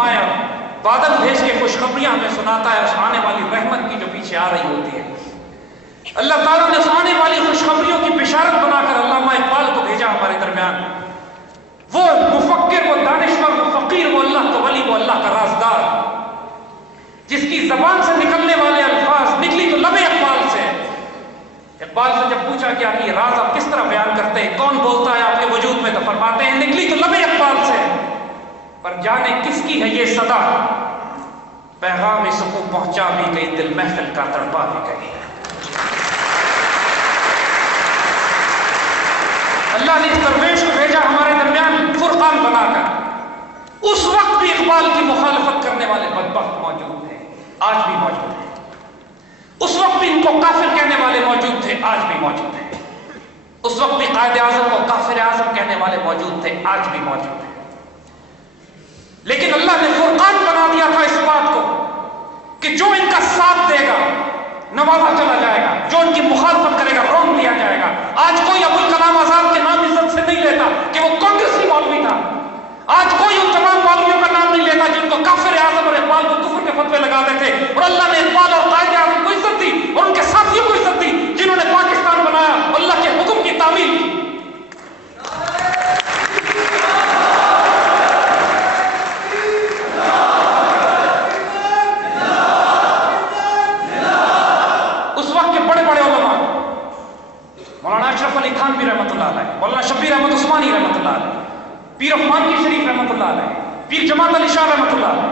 فرمایا بادل بھیج کے خوشخبریاں ہمیں سناتا ہے اس آنے والی رحمت کی جو پیچھے آ رہی ہوتی ہے. اللہ تعالیٰ نے اس آنے والی خوشخبریوں کی بشارت بنا کر علامہ اقبال کو بھیجا ہمارے درمیان. وہ مفکر، وہ دانشور، وہ فقیر، وہ اللہ کا ولی، وہ اللہ کا رازدار، جس کی زبان سے نکلنے والے الفاظ نکلی تو لب اقبال سے. اقبال سے جب پوچھا گیا کہ یہ راز آپ کس طرح بیان کرتے ہیں، کون بولتا ہے آپ کے وجود میں، تو فرماتے ہیں نکلی تو لب اقبال سے، پر جانے کس کی ہے یہ صدا، پیغام سکوں پہنچا بھی گئی، دل محفل کا تڑپا بھی گئی. اللہ نے اس درویش کو بھیجا ہمارے درمیان فرقان بنا کر. اس وقت بھی اقبال کی مخالفت کرنے والے بدبخت موجود تھے، آج بھی موجود ہیں. اس وقت بھی ان کو کافر کہنے والے موجود تھے، آج بھی موجود ہیں. اس وقت بھی قائد اعظم کو کافر اعظم کہنے والے موجود تھے، آج بھی موجود ہیں. لیکن اللہ نے فرقان بنا دیا تھا اس بات کو کہ جو ان کا ساتھ دے گا نوازا چلا جائے گا، جو ان کی مخالفت کرے گا روک دیا جائے گا. آج کوئی ابوالکلام آزاد کے نام عزت سے نہیں لیتا کہ وہ کانگریسی مولوی تھا. آج کوئی ان تمام مولویوں کا نام نہیں لیتا جن کو کافر اعظم اور اقبال کو کفر کے فتوے لگاتے تھے. اور اللہ نے اقبال اور قائد اعظم کو عزت دی اور ان کے ساتھیوں کو عزت دی جنہوں نے پاکستان بنایا، اللہ کے حکم کی تعمیل کی. مولانا اشرف علی تھان بھی رحمۃ اللہ علیہ، مولانا شبیر احمد عثمانی رحمۃ اللہ علیہ، پیر عثمان کی شریف رحمۃ اللہ علیہ، پیر جماعت علی شاہ رحمۃ اللہ علیہ.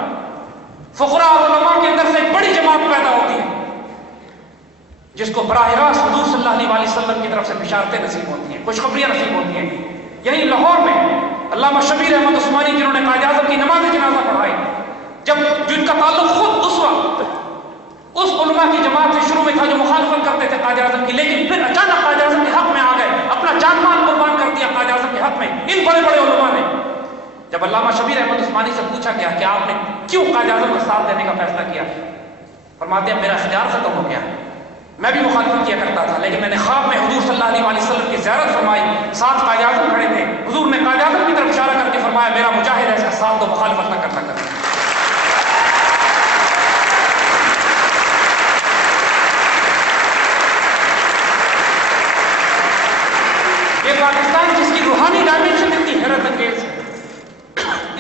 فقراء اور علماء کے اندر سے ایک بڑی جماعت پیدا ہوتی ہے جس کو براہ راست حضور صلی اللہ علیہ وسلم کی طرف سے بشارتیں نصیب ہوتی ہیں، خوشخبریاں نصیب ہوتی ہیں. یہی لاہور میں علامہ شبیر احمد عثمانی جنہوں نے قائد اعظم کی نماز جنازہ پڑھائی، جن کا تعلق خود اس وقت اس علماء کی جماعت سے شروع میں تھا جو مخالفت کرتے تھے قائد اعظم کی، لیکن پھر اچانک قائد اعظم کے حق میں آ گئے، اپنا جان مال قربان کر دیا قائد اعظم کے حق میں ان بڑے بڑے علماء نے. جب علامہ شبیر احمد عثمانی سے پوچھا گیا کہ آپ نے کیوں قائد اعظم کا ساتھ دینے کا فیصلہ کیا، فرماتے ہیں میرا اختیار ختم ہو گیا. میں بھی مخالفت کیا کرتا تھا، لیکن میں نے خواب میں حضور صلی اللہ علیہ وسلم کی زیارت فرمائی، ساتھ قائد اعظم کھڑے تھے، حضور نے قائد اعظم کی طرف اشارہ کر کے فرمایا میرا مجاہد ہے، اس کا ساتھ تو مخالفت نہ کرتا کر. پاکستان جس کی روحانی ڈائمنشن اتنی حیرت انگیز ہے،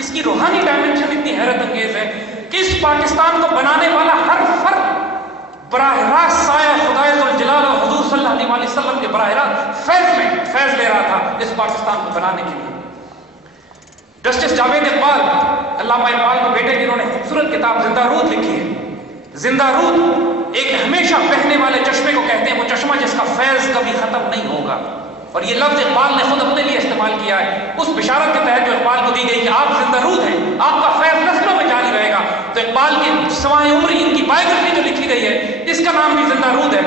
اس کی روحانی ڈائمنشن اتنی حیرت انگیز ہے کہ اس پاکستان کو بنانے والا ہر فرد براہ راست سایہ خدائے ذوالجلال اور حضور صلی اللہ علیہ وسلم کے براہ راست فیض لے رہا تھا اس پاکستان کو بنانے کے لیے. جسٹس جاوید اقبال، علامہ اقبال کے بیٹے جنہوں نے خوبصورت کتاب زندہ رود لکھی ہے، زندہ رود ایک ہمیشہ بہنے والے چشمے کو کہتے ہیں، وہ چشمہ جس کا فیض کبھی ختم نہیں ہوگا. اور یہ لفظ اقبال نے خود اپنے لیے استعمال کیا ہے اس بشارت کے تحت جو اقبال کو دی گئی کہ آپ زندہ رود ہیں، آپ کا فیض نسلوں میں جاری رہے گا. تو اقبال کی سوائے عمری ان کی بایوگرافی جو لکھی گئی ہے اس کا نام بھی زندہ رود ہے.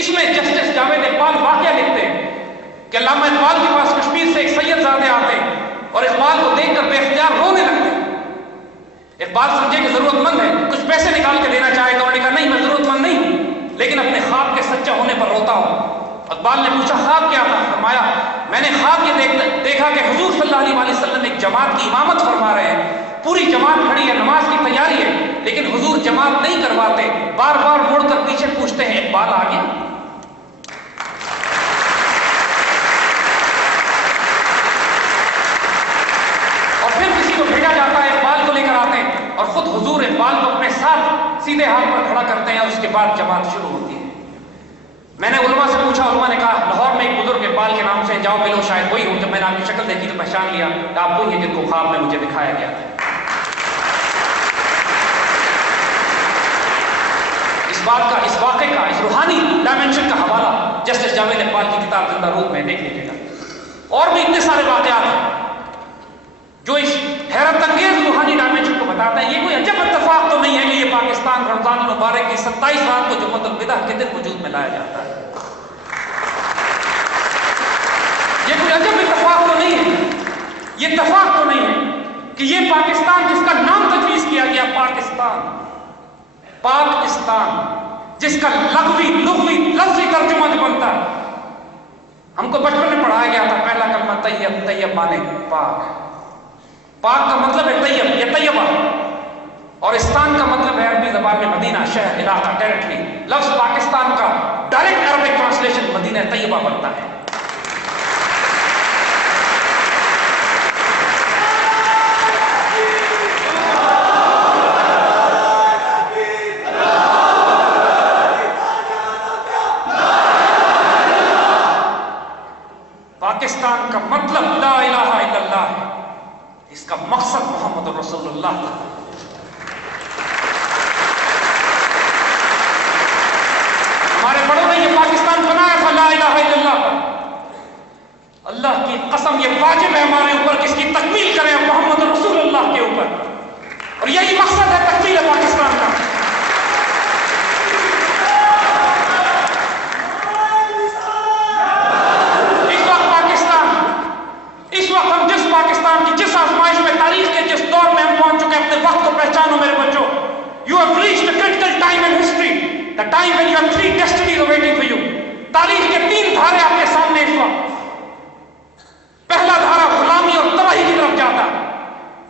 اس میں جسٹس جاوید اقبال واقعہ لکھتے ہیں کہ علامہ اقبال کے پاس کشمیر سے ایک سید زادے آتے اور اقبال کو دیکھ کر بے اختیار رونے لگتے. اقبال سمجھے کہ ضرورت مند ہے، کچھ پیسے نکال کے دینا چاہے تو انہوں نے کہا نہیں میں ضرورت مند نہیں ہوں، لیکن اپنے خواب کے سچا ہونے پر روتا ہوں. اقبال نے پوچھا خواب کیا تھا، فرمایا میں نے خواب یہ دیکھا کہ حضور صلی اللہ علیہ وسلم ایک جماعت کی امامت فرما رہے ہیں، پوری جماعت کھڑی ہے، نماز کی تیاری ہے، لیکن حضور جماعت نہیں کرواتے، بار بار مڑ کر پیچھے پوچھتے ہیں اقبال آگے. اور پھر کسی کو بھیجا جاتا ہے، اقبال کو لے کر آتے ہیں اور خود حضور اقبال کو اپنے ساتھ سیدھے ہاتھ پر کھڑا کرتے ہیں اور اس کے بعد جماعت شروع ہوتی ہے. میں نے علماء سے پوچھا، علماء نے کہا لاہور میں ایک بزرگ اقبال کے نام سے جاؤ ملو، شاید وہی ہوں. جب میں نے آپ کی شکل دیکھی تو پہچان لیا کہ آپ وہی ہیں جن کو خواب میں مجھے دکھایا گیا تھا. اس بات کا، اس واقعے کا، اس روحانی ڈائمنشن کا حوالہ جسٹس جاوید اقبال کی کتاب زندہ رود میں دیکھ لیجیے گا. اور بھی اتنے سارے واقعات ہیں جو اس حیرت انگیز روحانی ڈائمنشن کو بتاتا ہے. یہ کوئی عجب اتفاق تو نہیں ہے کہ یہ پاکستان رمضان المبارک کی 27 رات کو جمعۃ الوداع کے دن وجود میں لایا جاتا ہے. یہ کوئی عجب اتفاق تو نہیں ہے، یہ اتفاق تو نہیں ہے کہ یہ پاکستان جس کا نام تجویز کیا گیا پاکستان، جس کا لغوی لفظی ترجمہ جو بنتا ہے، ہم کو بچپن میں پڑھایا گیا تھا پہلا کلمہ طیب، طیب مانے پاک. پاک کا مطلب ہے طیب، یہ طیبہ. شہر علاقہ ٹیریٹری. لفظ پاکستان کا ڈائریکٹ عربک ٹرانسلیشن مدینہ طیبہ بنتا ہے. پاکستان کا مطلب لا الہ الا اللہ ہے. اس کا مقصد محمد رسول اللہ تھا. ہمارے بڑوں نے یہ پاکستان بنایا تھا لا الہ الا اللہ پر. اللہ کی قسم یہ واجب ہے ہمارے اوپر کہ اس کی تکمیل کریں محمد رسول اللہ کے اوپر. اور یہی مقصد ہے تکمیل پاکستان کا. آزمائش میں تاریخ کے جس دور میں ہم پہنچ چکے اپنے وقت کو پہچانو میرے بچوں. You have reached a critical time in history, the time when you have three destinies awaiting for you. تاریخ کے تین دھارے آپ کے سامنے اس وقت. پہلا دھارا غلامی اور تباہی کی طرف جاتا.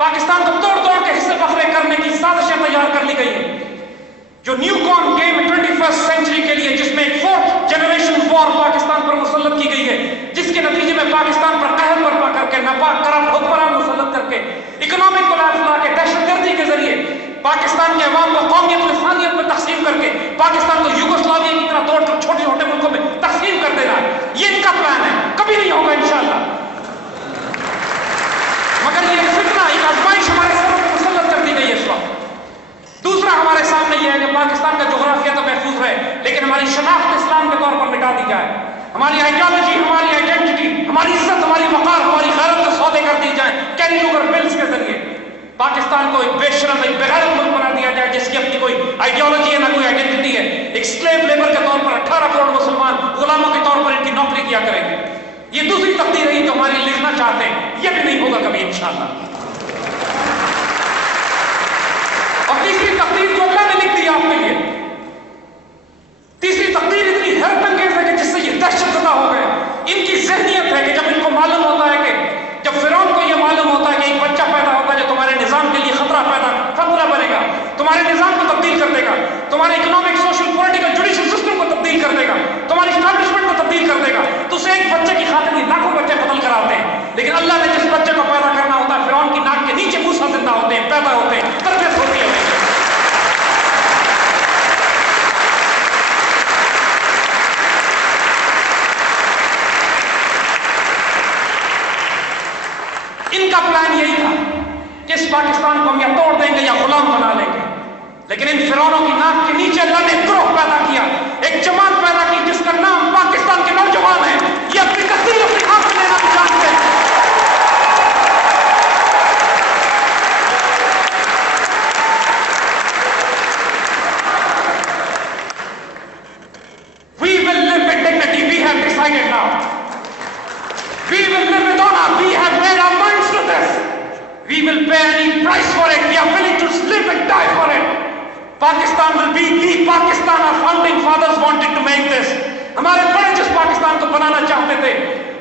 پاکستان کو توڑ توڑ کے حصے بخرے کرنے کی سازشیں تیار کر لی گئی ہیں. جو نیو کون گیم 21st سینچری کے لیے جس میں ایک 4th جنریشن وار پاکستان پر مسلط کی گئی ہے, جس کے نتیجے میں پاکستان پر قہر برپا کر کے ناپاک کرپٹ حکمران مسلط کر کے اکنامک کولیپس لا کے دہشت گردی کے ذریعے پاکستان کے عوام کو قومیت و انسانیت میں تقسیم کر کے پاکستان کو یوگوسلاویا کی طرح توڑ کر چھوٹے چھوٹے ملکوں میں تقسیم کر دینا ہے. یہ ان کا پلان ہے, کبھی نہیں ہوگا انشاءاللہ. مگر یہ فتنہ ایک آزمائش ہمارے سروں پہ مسلط کر دی گئی ہے اس وقت. دوسرا ہمارے سامنے یہ ہے کہ پاکستان کا جغرافیہ تو محفوظ رہے لیکن ہماری شناخت اسلام کے طور پر مٹا دی جائے. ہماری آئیڈیالوجی, ہماری آئیڈینٹی, ہماری عزت, ہماری وقار, ہماری غیرت کے سودے کر دی جائیں کیری شوگر بلز کے ذریعے. پاکستان کو ایک بے شرم, ایک بغیرت ملک بنا دیا جائے جس کی اپنی کوئی آئیڈیالوجی ہے نہ کوئی آئیڈینٹی ہے. ایک سلیو لیبر کے طور پر 18 کروڑ مسلمان غلاموں کے طور پر ان کی نوکری کیا کریں گے. یہ دوسری تقدیر ہے جو ہماری لکھنا چاہتے ہیں. یہ بھی نہیں ہوگا کبھی انشاءاللہ. اور تیسری تقدیر جو اللہ نے لکھ دی آپ کے لیے, تیسری تقدیر اتنی حیرت انگیز ہے کہ جس سے یہ دہشت زدہ ہو گئے. ان کی ذہنیت ہے کہ جب ان کو معلوم ہوتا ہے کہ جب فرعون کو یہ معلوم ہوتا ہے کہ ایک بچہ پیدا ہوتا ہے جو تمہارے نظام کے لیے خطرہ بنے گا, تمہارے نظام کو تبدیل کر دے گا, تمہارے economic, social, political, judicial system کو تبدیل کر دے گا, تمہاری اسٹیبلشمنٹ کو تبدیل کر دے گا, تو اسے ایک بچے کی خاطر نہیں لاکھوں بچے قتل کراتے ہیں. لیکن اللہ نے جس بچے کو پیدا کرنا ہوتا ہے فرعون کی ناک کے نیچے موسیٰ زندہ ہوتے ہیں, پیدا ہوتے ہیں, تربیت ہوتی ہے. ان کا پلان یہی تھا کہ اس پاکستان کو ہم یا توڑ دیں گے یا غلام بنا لیں گے. لیکن ان فرعونوں کی ناک کے نیچے اللہ نے گروہ پیدا کیا, ایک جماعت پیدا کی جس کا نام پاکستان کے نوجوان ہے. یہ اپنی تقدیر اپنے ہاتھ میں لینا چاہتے ہیں. We will live with dignity. We have decided now. We will live with honor. We have made our minds to this. We will pay any price for it. We are willing to live and die for it. Pakistan will be the Pakistan our founding fathers wanted to make this. ہمارے بڑے جس پاکستان کو بنانا چاہتے تھے,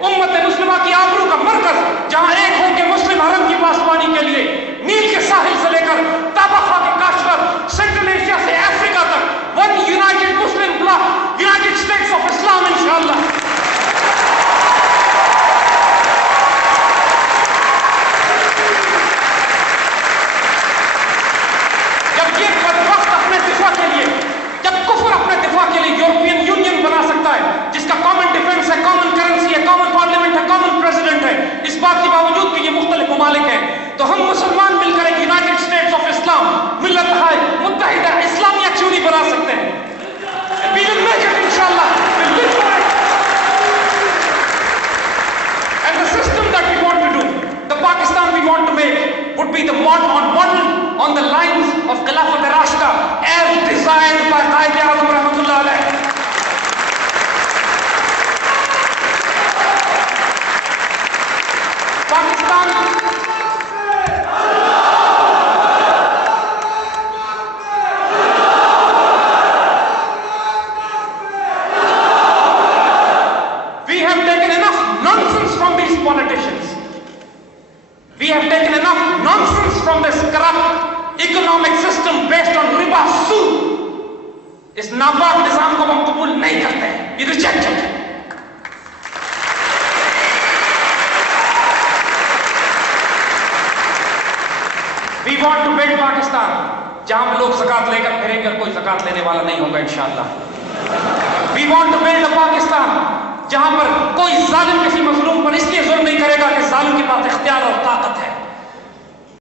امت مسلمہ کی آبرو کا مرکز, جہاں ایک ہو کے مسلم حرم کی پاسبانی کے لیے نیل کے ساحل سے لے کر تابخا کے کاشغر, سینٹرل ایشیا سے افریقہ تک one united Muslim bloc, united states of Islam انشاءاللہ. یورپین یونین بنا سکتا ہے جس کا کامن ڈیفنس ہے, کامن کرنسی ہے, کامن پارلیمنٹ ہے, کامن پریزیڈنٹ ہے, اس بات کے باوجود کہ یہ مختلف ممالک ہیں, تو ہم مسلمان مل کر ایک یونائٹڈ اسٹیٹس آف اسلام, ملت متحدہ اسلامیہ کیوں نہیں بنا سکتے ہیں؟ We will make it inshallah. We'll live for it. And the system that we want to do, the Pakistan we want to make, would be the model on the lines of Khilafat Rashida as designed by Qaid-e-Azam Rahmatullah alayh. We have taken enough nonsense from these politicians. We have taken enough nonsense from this corrupt economic system based on riba, sood. اس ناپاک نظام کو ہم قبول نہیں کرتے ہیں. We reject it. We want to build Pakistan جہاں لوگ زکات لے کر پھریں گے، کوئی زکات لینے والا نہیں ہوگا انشاءاللہ. We want to build a Pakistan جہاں پر کوئی ظالم کسی مظلوم پر اس لیے ظلم نہیں کرے گا کہ ظالم کے پاس اختیار اور طاقت ہے.